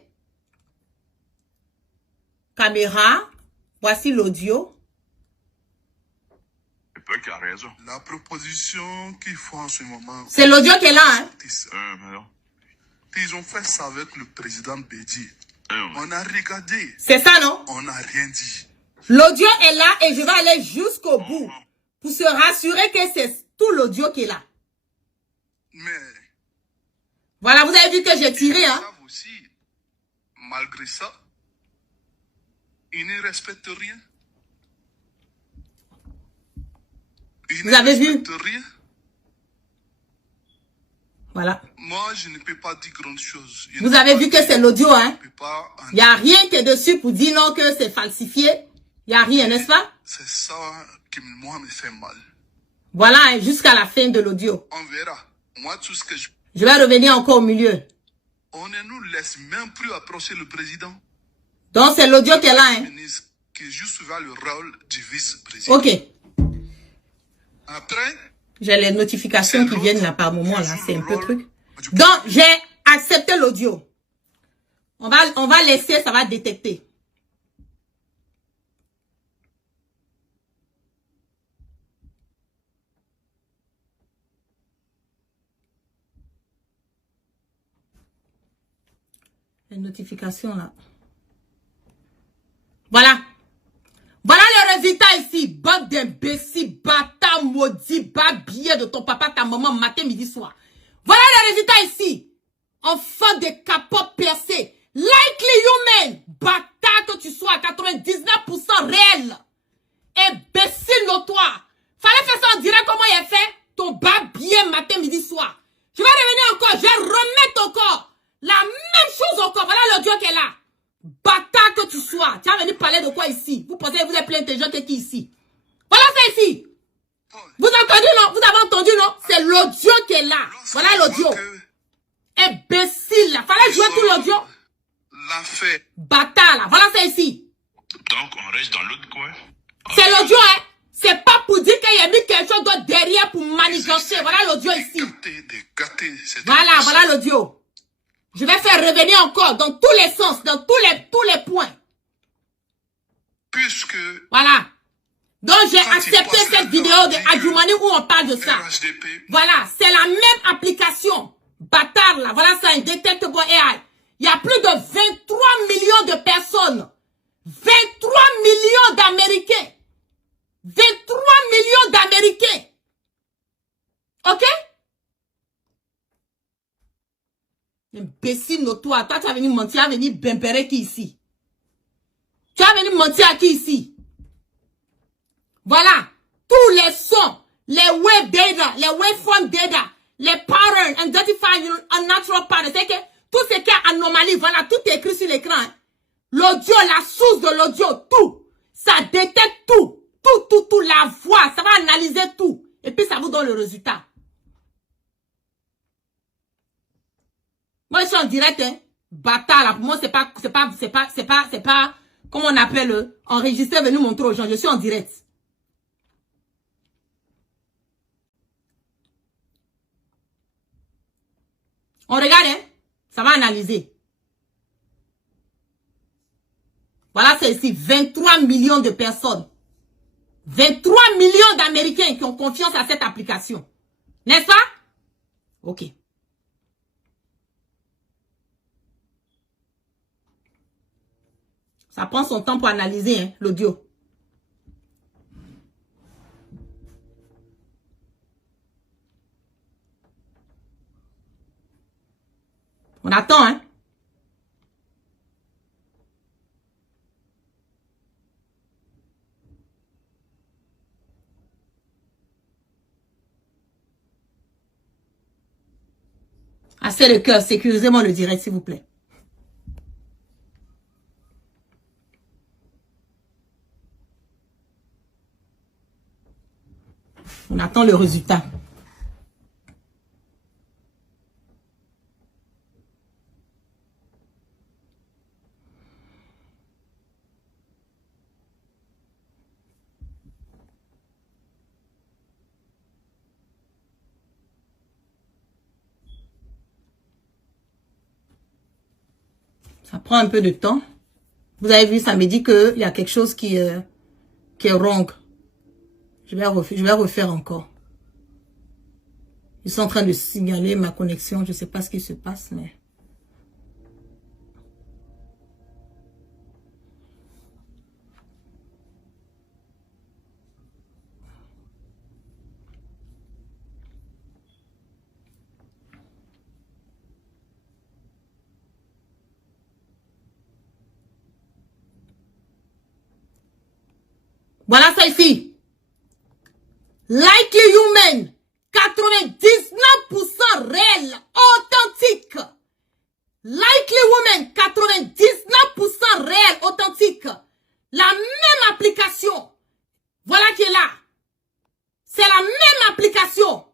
Caméra. Voici l'audio. Qui a raison. La proposition qu'ils font en ce moment. C'est l'audio qui est là. Hein? Ils ont fait ça avec le président Bédi. On a regardé. C'est ça, non? On n'a rien dit. L'audio est là et je vais aller jusqu'au bout pour se rassurer que c'est tout l'audio qui est là. Mais... Voilà, vous avez vu que j'ai tiré, hein? Aussi, malgré ça, ils ne respectent rien. Vous avez vu? Rien. Voilà. Moi, je ne peux pas dire grande chose. Vous avez vu que c'est l'audio, hein? Il n'y a rien qui est dessus pour dire non que c'est falsifié. Il n'y a rien, n'est-ce pas? C'est ça qui, moi, me fait mal. Voilà, hein, jusqu'à la fin de l'audio. On verra. Moi, tout ce que je vais revenir encore au milieu. On ne nous laisse même plus approcher le président. Donc, c'est l'audio qui est là, hein? Qui joue souvent le rôle du vice-président. Ok. Après, j'ai les notifications qui viennent là par moment, là. C'est un peu truc. Donc, j'ai accepté l'audio. On va laisser, ça va détecter. Les notifications là. Voilà. Voilà le résultat ici. Bande d'imbéciles, bâtard maudit, babier de ton papa, ta maman, matin, midi, soir. Voilà le résultat ici. Enfant de capotes percées. Likely human. Bâtard que tu sois, 99% réel. Imbécile notoire. Fallait faire ça en direct comment il est fait. Ton babier, matin, midi, soir. Je vais revenir encore. Je vais remettre encore. La même chose encore. Voilà l'audio qui est là. Bâtard que tu sois. Tu as venu parler de quoi ici? Vous pensez que vous êtes plus intelligent que qui ici? Voilà ça ici. Vous avez entendu, non? Vous avez entendu, non? C'est l'audio qui est là. Voilà l'audio. Imbécile, là. Fallait jouer tout l'audio. Bâtard, là. Voilà ça ici. Donc, on reste dans l'autre coin. C'est l'audio, hein? C'est pas pour dire qu'il y a mis quelque chose d'autre derrière pour manigancer. Voilà l'audio ici. Voilà l'audio. Je vais faire revenir encore dans tous les sens, dans tous les points. Puisque... Voilà. Donc, j'ai accepté cette vidéo de Adjoumani où on parle de ça. RHDP. Voilà. C'est la même application. Bâtard, là. Voilà ça, un Detectable AI. Il y a plus de 23 millions de personnes. 23 millions d'Américains. 23 millions d'Américains. OK? Imbécile notoire. Toi, tu as venu mentir, tu as venu bimperer qui ici? Tu vas venir mentir à qui ici? Voilà. Tous les sons, les web data, les waveform data, les patterns, identify unnatural patterns. C'est que tout ce qui est anomalie, voilà, tout est écrit sur l'écran. Hein. L'audio, la source de l'audio, tout. Ça détecte tout. Tout, la voix. Ça va analyser tout. Et puis, ça vous donne le résultat. Moi, je suis en direct, hein. Bâtard, là. Pour moi, c'est pas, comment on appelle, enregistrer, venir montrer aux gens. Je suis en direct. On regarde, hein. Ça va analyser. Voilà, c'est ici 23 millions de personnes. 23 millions d'Américains qui ont confiance à cette application. N'est-ce pas? Ok. Ça prend son temps pour analyser hein, l'audio. On attend, hein? Assez de cœur, sécurisez-moi le direct, s'il vous plaît. On attend le résultat. Ça prend un peu de temps. Vous avez vu, ça me dit qu'il y a quelque chose qui est wrong. Je vais refaire encore. Ils sont en train de signaler ma connexion. Je ne sais pas ce qui se passe, mais... Voilà ça ici. Likely Human, 99% réel, authentique. Likely Woman, 99% réel, authentique. La même application. Voilà qui est là. C'est la même application.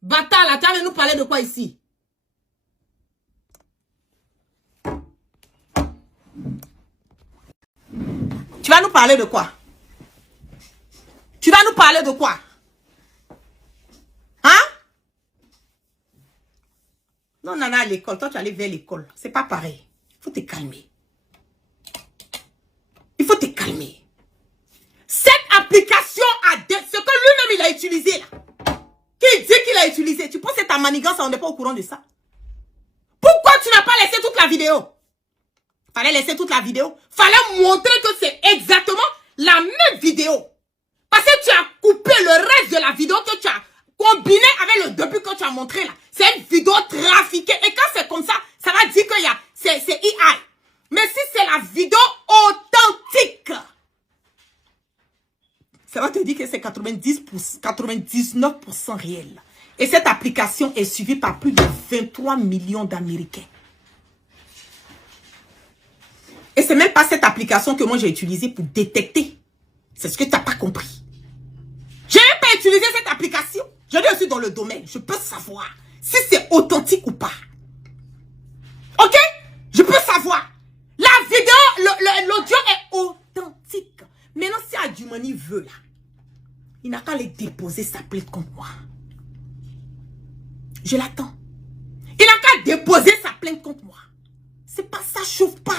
Bata, là, tu vas nous parler de quoi ici? Tu vas nous parler de quoi? Tu vas nous parler de quoi? Hein? Non, on en a à l'école. Toi, tu allais vers l'école. C'est pas pareil. Il faut te calmer. Il faut te calmer. Cette application a ce que lui-même il a utilisé là. Qui dit qu'il a utilisé? Tu penses que c'est ta manigance, on n'est pas au courant de ça? Pourquoi tu n'as pas laissé toute la vidéo? Fallait laisser toute la vidéo. Fallait montrer que c'est exactement la même vidéo. Parce que tu as coupé le reste de la vidéo que tu as combiné avec le début que tu as montré là. C'est une vidéo trafiquée. Et quand c'est comme ça, ça va dire qu'il y a, c'est AI. Mais si c'est la vidéo authentique, ça va te dire que c'est 99% réel. Et cette application est suivie par plus de 23 millions d'Américains. Et c'est même pas cette application que moi j'ai utilisée pour détecter. C'est ce que tu n'as pas compris. Je n'ai pas utilisé cette application. Je suis dans le domaine. Je peux savoir si c'est authentique ou pas. Ok? Je peux savoir. La vidéo, l'audio est authentique. Maintenant, si Adjumani veut là, il n'a qu'à aller déposer sa plainte contre moi. Je l'attends. Il n'a qu'à déposer sa plainte contre moi. C'est pas ça, chauffe pas.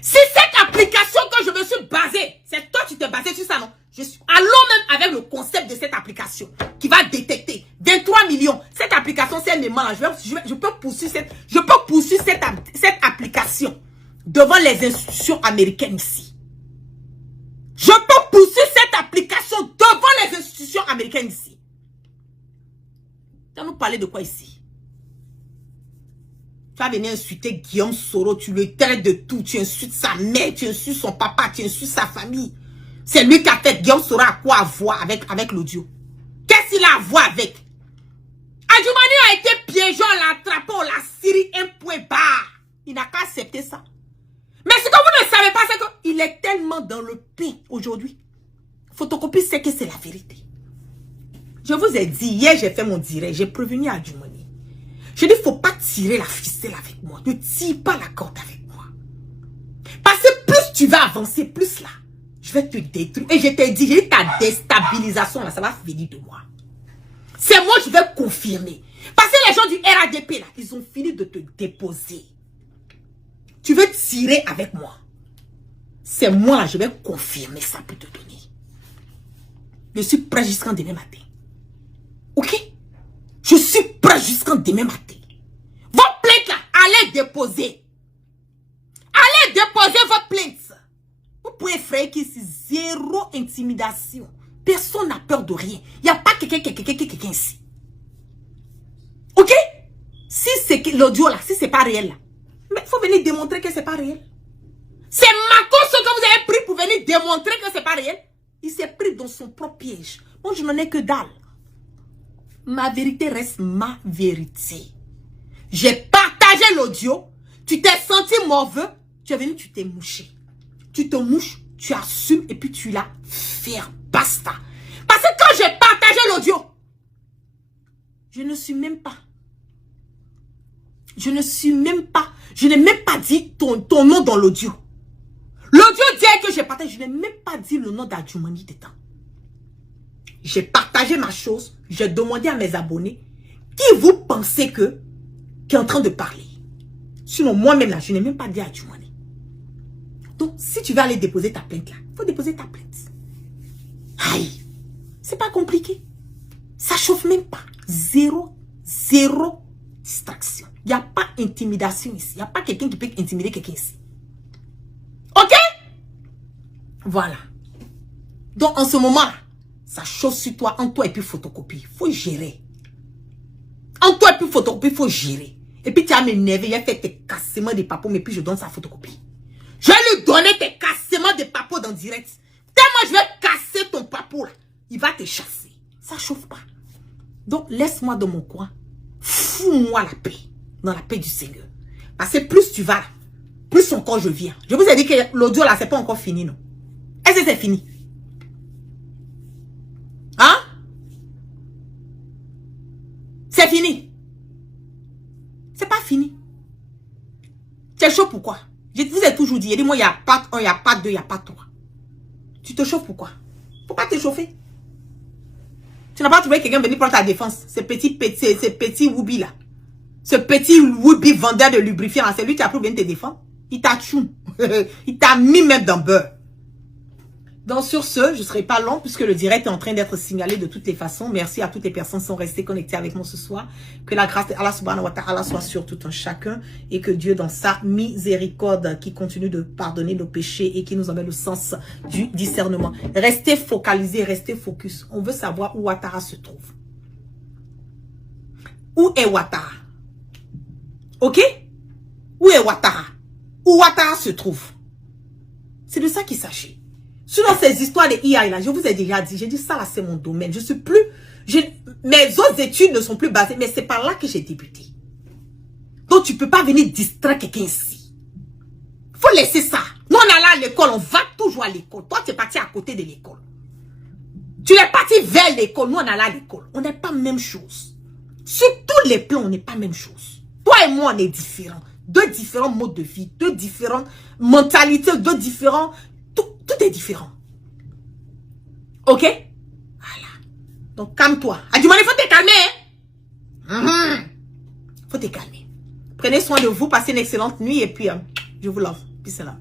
Si cette application que je me suis basée, c'est toi qui t'es basé sur ça, non? Allons même avec le concept de cette application qui va détecter 23 millions. Cette application, c'est un aimant là. Je peux poursuivre cette application devant les institutions américaines ici. Je peux poursuivre cette application devant les institutions américaines ici. Tu vas nous parler de quoi ici? Tu vas venir insulter Guillaume Soro, tu le traites de tout, tu insultes sa mère, tu insultes son papa, tu insultes sa famille. C'est lui qui a fait. Guillaume Soro a quoi à voir avec l'audio? Qu'est-ce qu'il a à voir avec? Adjumani a été piégé, on l'a attrapé, on l'a scellé, un point barre. Il n'a qu'à accepter ça. Mais ce que vous ne savez pas, c'est qu'il est tellement dans le pain aujourd'hui. Photocopie sait que c'est la vérité. Je vous ai dit, hier j'ai fait mon direct, j'ai prévenu Adjumani. Je dis, il ne faut pas tirer la ficelle avec moi. Ne tire pas la corde avec moi. Parce que plus tu vas avancer, plus là, je vais te détruire. Et je t'ai dit, ta déstabilisation là, ça va venir de moi. C'est moi, je vais confirmer. Parce que les gens du RADP là, ils ont fini de te déposer. Tu veux tirer avec moi. C'est moi là, je vais confirmer ça pour te donner. Je suis prêt jusqu'en demain matin. Ok? Je suis prêt jusqu'en demain matin. Vos plaintes là, allez déposer. Allez déposer vos plaintes. Vous pouvez effrayer qu'ici, zéro intimidation. Personne n'a peur de rien. Il n'y a pas quelqu'un ici. Ok? Si c'est l'audio là, si c'est pas réel là. Mais il faut venir démontrer que c'est pas réel. C'est Mako ce que vous avez pris pour venir démontrer que c'est pas réel. Il s'est pris dans son propre piège. Moi, je n'en ai que dalle. Ma vérité reste ma vérité. J'ai partagé l'audio. Tu t'es senti mauvais. Tu es venu, tu t'es mouché. Tu te mouches, tu assumes et puis tu l'as fait. Basta. Parce que quand j'ai partagé l'audio, je ne suis même pas. Je n'ai même pas dit ton nom dans l'audio. L'audio dit que j'ai partagé. Je n'ai même pas dit le nom d'Adjumani dedans. J'ai partagé ma chose. J'ai demandé à mes abonnés qui vous pensez qui est en train de parler. Sinon, moi-même là, je n'ai même pas dit à Adjumani. Donc, si tu veux aller déposer ta plainte là, il faut déposer ta plainte. Aïe, c'est pas compliqué. Ça chauffe même pas. Zéro distraction. Il n'y a pas d'intimidation ici. Il n'y a pas quelqu'un qui peut intimider quelqu'un ici. Ok? Voilà. Donc, en ce moment-là, ça chauffe sur toi, en toi et puis photocopie. Il faut gérer. En toi et puis photocopie, il faut gérer. Et puis tu vas m'énerver, il a fait tes cassements de papos, mais puis je donne sa photocopie. Je vais lui donner tes cassements de papos dans direct. Tellement je vais casser ton papo là, il va te chasser. Ça chauffe pas. Donc laisse-moi dans mon coin. Fous-moi la paix. Dans la paix du Seigneur. Parce que plus tu vas là, plus encore je viens. Je vous ai dit que l'audio là, c'est pas encore fini, non? Est-ce que c'est fini? Hein? C'est fini. C'est pas fini. C'est chaud pourquoi? Je vous ai toujours dit, dis-moi, il n'y a pas 1, il n'y a pas 2, il n'y a pas 3. Tu te chauffes pourquoi? Faut pas te chauffer. Tu n'as pas trouvé quelqu'un venir prendre ta défense. Ce petit Woubi là. Ce petit Woubi vendeur de lubrifiant là, c'est lui qui a pu venir te défendre. Il t'a tchou. Il t'a mis même dans le beurre. Donc sur ce, je ne serai pas long puisque le direct est en train d'être signalé de toutes les façons. Merci à toutes les personnes qui sont restées connectées avec moi ce soir. Que la grâce de Allah subhanahu wa ta'ala soit sur tout un chacun et que Dieu dans sa miséricorde qui continue de pardonner nos péchés et qui nous emmène le sens du discernement. Restez focalisés, restez focus. On veut savoir où Ouattara se trouve. Où est Ouattara? Ok? Où est Ouattara? Où Ouattara se trouve? C'est de ça qu'il s'agit. Selon ces histoires de IA là, je vous ai déjà dit, j'ai dit ça là c'est mon domaine. Je suis plus, mes autres études ne sont plus basées, mais c'est par là que j'ai débuté. Donc tu peux pas venir distraire quelqu'un ici. Faut laisser ça. Nous on allait à l'école, on va toujours à l'école. Toi tu es parti à côté de l'école. Tu es parti vers l'école, nous on allait à l'école. On n'est pas même chose. Sur tous les plans, on n'est pas même chose. Toi et moi on est différents. Deux différents modes de vie, deux différentes mentalités, deux différents... Tout est différent. Ok? Voilà. Donc, calme-toi. Adjumani, il faut te calmer. Faut te calmer. Prenez soin de vous. Passez une excellente nuit. Et puis, je vous love. Peace and love.